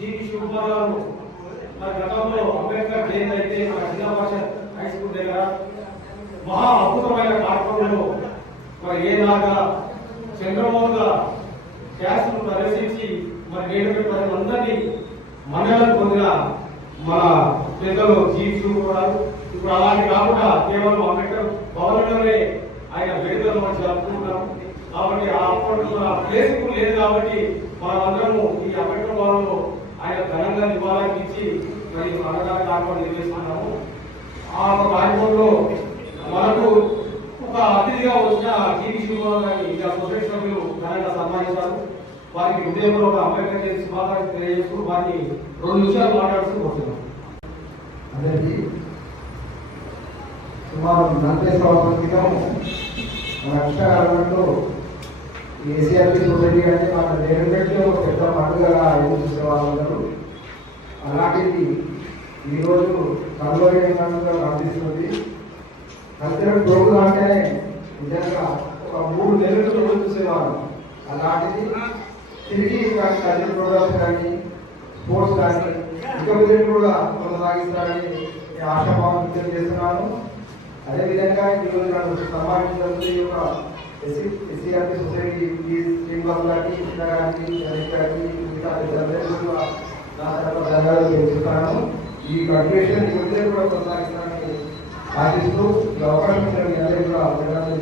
జీవి శుభారాలు మన గతంలో అంబేద్కర్ జయంతి అయితే మన జిల్లా పరిషత్ హై స్కూల్ దగ్గర మహా అద్భుతమైన కార్యక్రమంలో మరి ఏలాగా చంద్రమోహన్గా క్యాస్ను ప్రదర్శించి మరి నేడు ప్రజలందరినీ మండలం పొందిన మన పెద్దలు జీవి శుభారాలు ఇప్పుడు అలాంటి కాకుండా కేవలం అంబేద్కర్ భవనంలోనే ఆయన వేడుకలు మనం జరుపుకుంటున్నాం. కాబట్టి ఆ ప్లేస్ లేదు కాబట్టి మనమందరము ఈ అంబేద్కర్ భవనంలో ఆయన ఘనంగా నివాళులు ఇచ్చి మరి అన్నదాన కార్యక్రమం నిర్వహిస్తున్నాము. ఆ కార్యక్రమంలో మనకు ఒక అతిథిగా వచ్చిన జీవి శుభారావు గారిని సొసైటీ సభ్యులు ఘనంగా సన్మానించారు. వారికి ఉదయంలో ఒక అంబేద్కర్ చేసి శుభాకాంక్షలు తెలియజేస్తూ వారిని 2 నిమిషాలు మాట్లాడుతూ కోరుతున్నాం. అందరికీ సుమారు 40 సంవత్సరాల క్రితం మన అక్షరాలలో ఏసీఆర్పీ సొసైటీ అంటే మన నేరుపెట్టిలో ఒక పెద్ద పండుగగా చూసే వాళ్ళందరూ అలాంటిది ఈరోజు కల్వరీయంగా అందిస్తుంది. కల్చరల్ ప్రోగ్రాం అంటేనే నిజంగా ఒక 3 నెలలు చూసేవారు. అలాంటిది తిరిగి కల్చరల్ ప్రోగ్రామ్స్ కానీ స్పోర్ట్స్ కానీ ఇంకా కూడా కొనసాగిస్తారని ఆశాభావం వ్యక్తం చేస్తున్నాను. అదేవిధంగా ఈరోజు నన్ను సన్మానించినందుకు ఈ యొక్క ఎస్సీఆర్పీ సొసైటీ శ్రీనివాస్ గారికి, కృష్ణ గారికి, గణేష్ గారికి, మిగతా పెద్దలందరికీ కూడా నా తరఫున ధన్యవాదాలు తెలుస్తున్నాను. ఈ గ్రాడ్యుయేషన్ ఈ కూడా కొనసాగిస్తానని ఆశిస్తూ ఈ అవకాశం అందరికీ కూడా ధన్యవాదాలు.